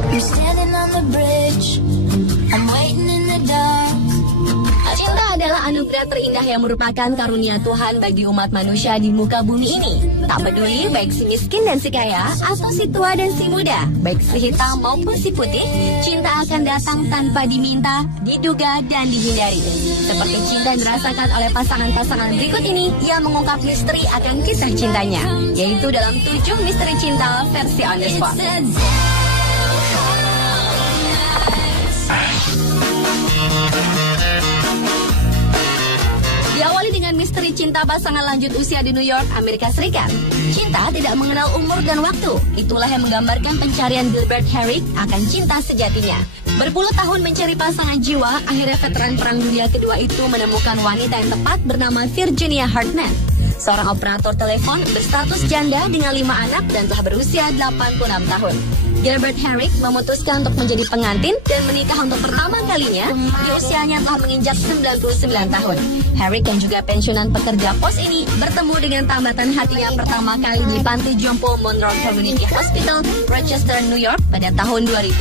I'm standing on the bridge. I'm waiting in the dark. Cinta adalah anugerah terindah yang merupakan karunia Tuhan bagi umat manusia di muka bumi ini. Tak peduli baik si miskin dan si kaya, atau si tua dan si muda, baik si hitam maupun si putih, cinta akan datang tanpa diminta, diduga, dan dihindari. Seperti cinta yang dirasakan oleh pasangan-pasangan berikut ini yang mengungkap misteri akan kisah cintanya, yaitu dalam 7 misteri cinta versi on the spot. Diawali dengan misteri cinta pasangan lanjut usia di New York, Amerika Serikat. Cinta tidak mengenal umur dan waktu. Itulah yang menggambarkan pencarian Gilbert Herrick akan cinta sejatinya. Berpuluh tahun mencari pasangan jiwa, akhirnya veteran Perang Dunia Kedua itu menemukan wanita yang tepat bernama Virginia Hartman. Seorang operator telepon berstatus janda dengan 5 anak dan telah berusia 86 tahun. Gilbert Herrick memutuskan untuk menjadi pengantin dan menikah untuk pertama kalinya di usianya telah menginjak 99 tahun. Herrick yang juga pensiunan pekerja pos ini bertemu dengan tambatan hatinya pertama kali di Panti Jompo Monroe Community Hospital, Rochester, New York pada tahun 2010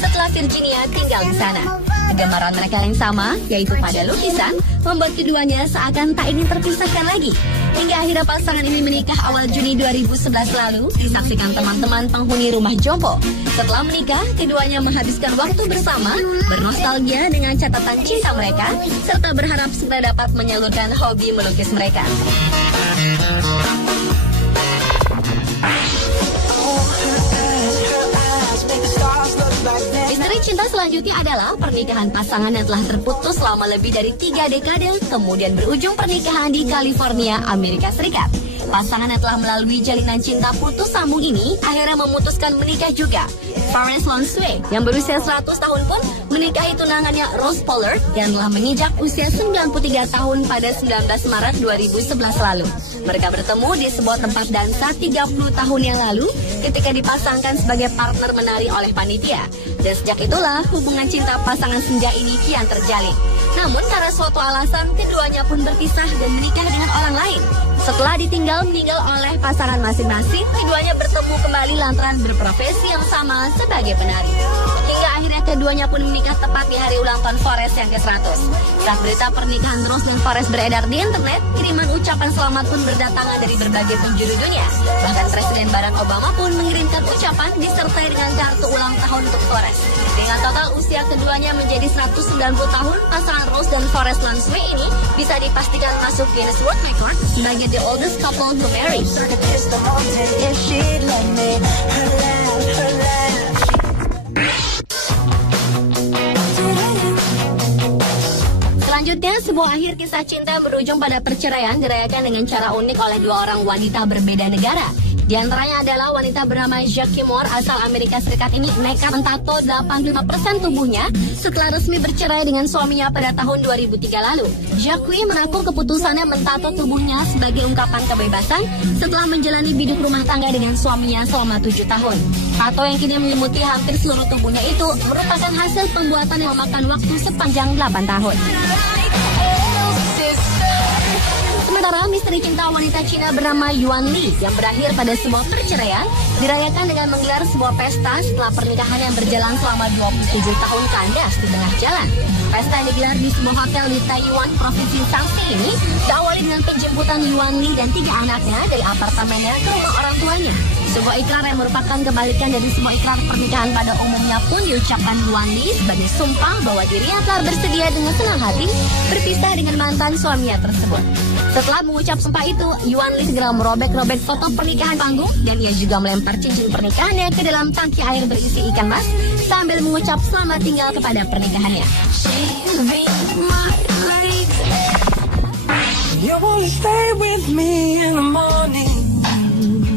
setelah Virginia tinggal di sana. Kegemaran mereka yang sama, yaitu pada lukisan, membuat keduanya seakan tak ingin terpisahkan lagi. Hingga akhirnya pasangan ini menikah awal Juni 2011 lalu, disaksikan teman-teman penghuni rumah Jompo. Setelah menikah, keduanya menghabiskan waktu bersama, bernostalgia dengan catatan cinta mereka, serta berharap segera dapat menyalurkan hobi melukis mereka. Misteri cinta selanjutnya adalah pernikahan pasangan yang telah terputus selama lebih dari 3 dekade, kemudian berujung pernikahan di California, Amerika Serikat. Pasangan yang telah melalui jalinan cinta putus sambung ini akhirnya memutuskan menikah juga. Florence Lonsway yang berusia 100 tahun pun menikahi tunangannya Rose Pollard yang telah menginjak usia 93 tahun pada 19 Maret 2011 lalu. Mereka bertemu di sebuah tempat dansa 30 tahun yang lalu ketika dipasangkan sebagai partner menari oleh panitia. Dan sejak itulah hubungan cinta pasangan senja ini kian terjalin. Namun karena suatu alasan keduanya pun berpisah dan menikah dengan orang lain. Setelah ditinggal meninggal oleh pasangan masing-masing, keduanya bertemu kembali lantaran berprofesi yang sama sebagai penari. Hingga akhirnya keduanya pun menikah tepat di hari ulang tahun Forrest yang ke-100. Saat berita pernikahan Rose dan Forrest beredar di internet, kiriman ucapan selamat pun berdatangan dari berbagai penjuru dunia. Bahkan Presiden Barack Obama pun mengirimkan ucapan disertai dengan kartu ulang tahun untuk Forrest. Dengan total usia keduanya menjadi 190 tahun, pasangan Rose dan Forrest Lonsway ini bisa dipastikan masuk Guinness World Record sebagai the oldest couple to marry. Selanjutnya, sebuah akhir kisah cinta berujung pada perceraian dirayakan dengan cara unik oleh 2 orang wanita berbeda negara. Di antaranya adalah wanita bernama Jackie Moore asal Amerika Serikat ini nekat mentato 85% tubuhnya setelah resmi bercerai dengan suaminya pada tahun 2003 lalu. Jackie mengaku keputusannya mentato tubuhnya sebagai ungkapan kebebasan setelah menjalani biduk rumah tangga dengan suaminya selama 7 tahun. Tato yang kini menyelimuti hampir seluruh tubuhnya itu merupakan hasil pembuatan yang memakan waktu sepanjang 8 tahun. Sementara misteri cinta wanita Cina bernama Yuan Li yang berakhir pada sebuah perceraian dirayakan dengan menggelar sebuah pesta setelah pernikahan yang berjalan selama 27 tahun kandas di tengah jalan. Pesta yang digelar di sebuah hotel di Taiyuan, Provinsi Shaanxi ini diawali dengan penjemputan Yuan Li dan 3 anaknya dari apartemennya ke rumah orang tuanya. Sebuah ikrar yang merupakan kebalikan dari sebuah ikrar pernikahan pada umumnya pun diucapkan Yuan Li sebagai sumpah bahwa dirinya telah bersedia dengan senang hati berpisah dengan mantan suaminya tersebut. Setelah mengucap sumpah itu, Yuan Li segera merobek-robek foto pernikahan panggung dan ia juga melempar cincin pernikahannya ke dalam tangki air berisi ikan mas sambil mengucap selamat tinggal kepada pernikahannya.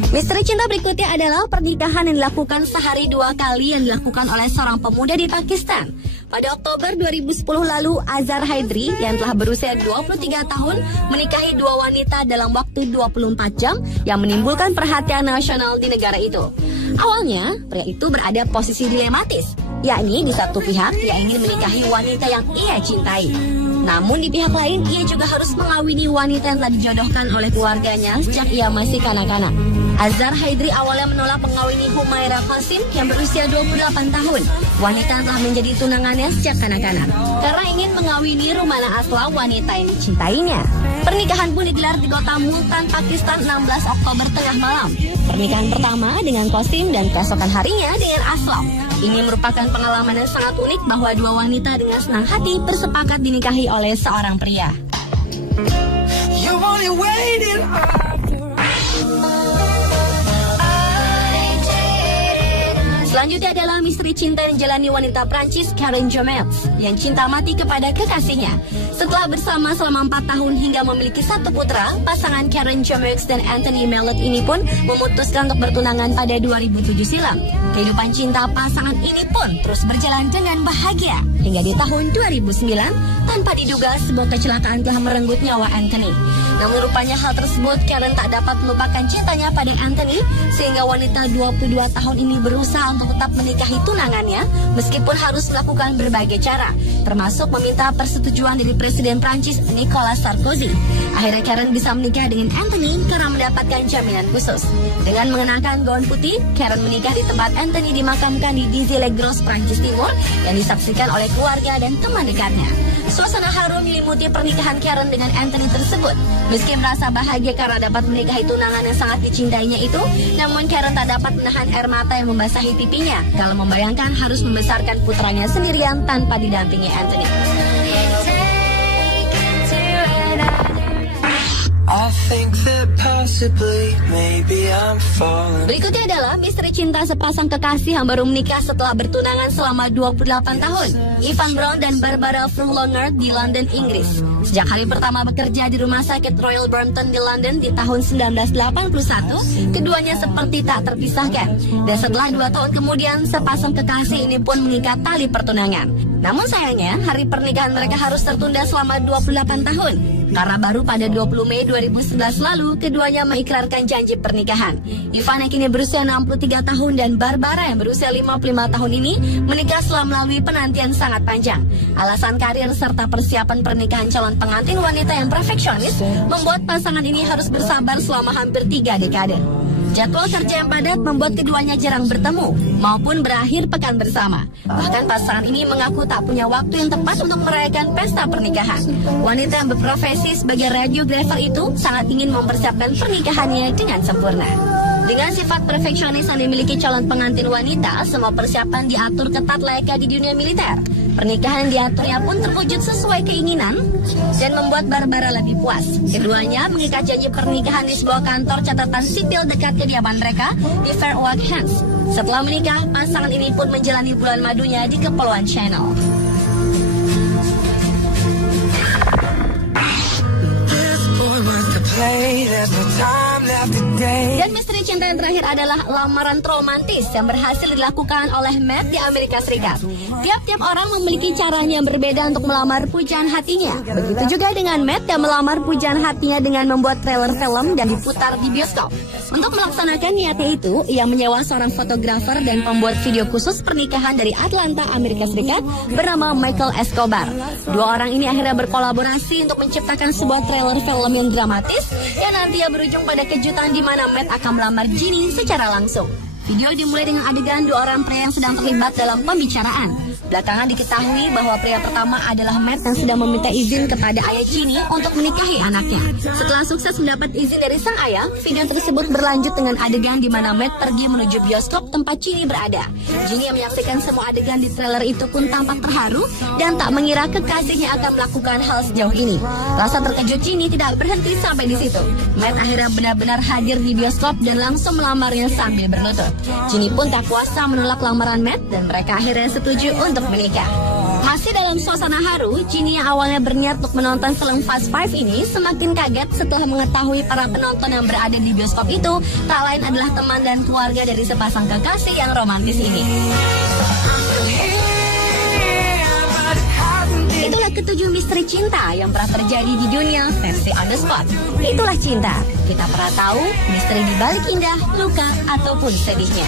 Misteri cinta berikutnya adalah pernikahan yang dilakukan sehari 2 kali yang dilakukan oleh seorang pemuda di Pakistan. Pada Oktober 2010 lalu, Azhar Haidri yang telah berusia 23 tahun menikahi 2 wanita dalam waktu 24 jam yang menimbulkan perhatian nasional di negara itu. Awalnya, pria itu berada posisi dilematis, yakni di satu pihak ia ingin menikahi wanita yang ia cintai. Namun di pihak lain, ia juga harus mengawini wanita yang telah dijodohkan oleh keluarganya sejak ia masih kanak-kanak. Azhar Haidri awalnya menolak mengawini Humaira Qasim yang berusia 28 tahun. Wanita telah menjadi tunangannya sejak kanak-kanak karena ingin mengawini Rumana Aslam, wanita yang dicintainya. Pernikahan pun digelar di kota Multan, Pakistan 16 Oktober tengah malam. Pernikahan pertama dengan Qasim dan keesokan harinya dengan Aslam. Ini merupakan pengalaman yang sangat unik bahwa dua wanita dengan senang hati bersepakat dinikahi oleh seorang pria. Selanjutnya adalah misteri cinta yang dijalani wanita Prancis Karen Jomels yang cinta mati kepada kekasihnya. Setelah bersama selama 4 tahun hingga memiliki 1 putra, pasangan Karen Jomels dan Anthony Mellet ini pun memutuskan untuk bertunangan pada 2007 silam. Kehidupan cinta pasangan ini pun terus berjalan dengan bahagia hingga di tahun 2009 tanpa diduga sebuah kecelakaan telah merenggut nyawa Anthony. Namun rupanya hal tersebut Karen tak dapat melupakan cintanya pada Anthony sehingga wanita 22 tahun ini berusaha untuk tetap menikahi tunangannya meskipun harus melakukan berbagai cara, termasuk meminta persetujuan dari Presiden Prancis Nicolas Sarkozy. Akhirnya Karen bisa menikah dengan Anthony karena mendapatkan jaminan khusus. Dengan mengenakan gaun putih, Karen menikah di tempat Anthony dimakamkan di Dizy-les-Grosse, Prancis Timur yang disaksikan oleh keluarga dan teman dekatnya. Suasana harum menyelimuti pernikahan Karen dengan Anthony tersebut. Meski merasa bahagia karena dapat menikahi tunangan yang sangat dicintainya itu, namun Karen tak dapat menahan air mata yang membasahi pipinya kalau membayangkan harus membesarkan putranya sendirian tanpa didampingi Anthony. Berikutnya adalah misteri cinta sepasang kekasih yang baru menikah setelah bertunangan selama 28 tahun. Ivan Brown dan Barbara Furlonger di London, Inggris. Sejak hari pertama bekerja di rumah sakit Royal Brompton di London di tahun 1981, keduanya seperti tak terpisahkan. Dan setelah 2 tahun kemudian, sepasang kekasih ini pun mengikat tali pertunangan. Namun sayangnya, hari pernikahan mereka harus tertunda selama 28 tahun. Karena baru pada 20 Mei 2011 lalu, keduanya mengikrarkan janji pernikahan. Ivan yang kini berusia 63 tahun dan Barbara yang berusia 55 tahun ini menikah setelah melalui penantian sangat panjang. Alasan karir serta persiapan pernikahan calon pengantin wanita yang perfeksionis membuat pasangan ini harus bersabar selama hampir 3 dekade. Jadwal kerja yang padat membuat keduanya jarang bertemu maupun berakhir pekan bersama. Bahkan pasangan ini mengaku tak punya waktu yang tepat untuk merayakan pesta pernikahan. Wanita yang berprofesi sebagai radiografer itu sangat ingin mempersiapkan pernikahannya dengan sempurna. Dengan sifat perfeksionis yang dimiliki calon pengantin wanita, semua persiapan diatur ketat layaknya di dunia militer. Pernikahan yang diaturnya pun terwujud sesuai keinginan dan membuat Barbara lebih puas. Keduanya mengikat janji pernikahan di sebuah kantor catatan sipil dekat kediaman mereka di Fair Oak Heights. Setelah menikah, pasangan ini pun menjalani bulan madunya di Kepulauan Channel. Dan misteri cinta yang terakhir adalah lamaran romantis yang berhasil dilakukan oleh Matt di Amerika Serikat. Tiap-tiap orang memiliki caranya yang berbeda untuk melamar pujaan hatinya. Begitu juga dengan Matt yang melamar pujaan hatinya dengan membuat trailer film dan diputar di bioskop. Untuk melaksanakan niatnya itu, ia menyewa seorang fotografer dan pembuat video khusus pernikahan dari Atlanta, Amerika Serikat bernama Michael Escobar. Dua orang ini akhirnya berkolaborasi untuk menciptakan sebuah trailer film yang dramatis yang nantinya berujung pada kejutan di mana Matt akan melamar Ginny secara langsung. Video dimulai dengan adegan 2 orang pria yang sedang terlibat dalam pembicaraan. Belakangan diketahui bahwa pria pertama adalah Matt yang sedang meminta izin kepada ayah Ginny untuk menikahi anaknya. Setelah sukses mendapat izin dari sang ayah, video tersebut berlanjut dengan adegan di mana Matt pergi menuju bioskop tempat Ginny berada. Ginny yang menyaksikan semua adegan di trailer itu pun tampak terharu dan tak mengira kekasihnya akan melakukan hal sejauh ini. Rasa terkejut Ginny tidak berhenti sampai di situ. Matt akhirnya benar-benar hadir di bioskop dan langsung melamarnya sambil berlutut. Ginny pun tak kuasa menolak lamaran Matt dan mereka akhirnya setuju untuk menikah. Masih dalam suasana haru, Ginny yang awalnya berniat untuk menonton film Fast Five ini semakin kaget setelah mengetahui para penonton yang berada di bioskop itu tak lain adalah teman dan keluarga dari sepasang kekasih yang romantis ini. Itulah ketujuh misteri cinta yang pernah terjadi di dunia versi On The Spot. Itulah cinta. Kita pernah tahu misteri di balik indah, luka, ataupun sedihnya.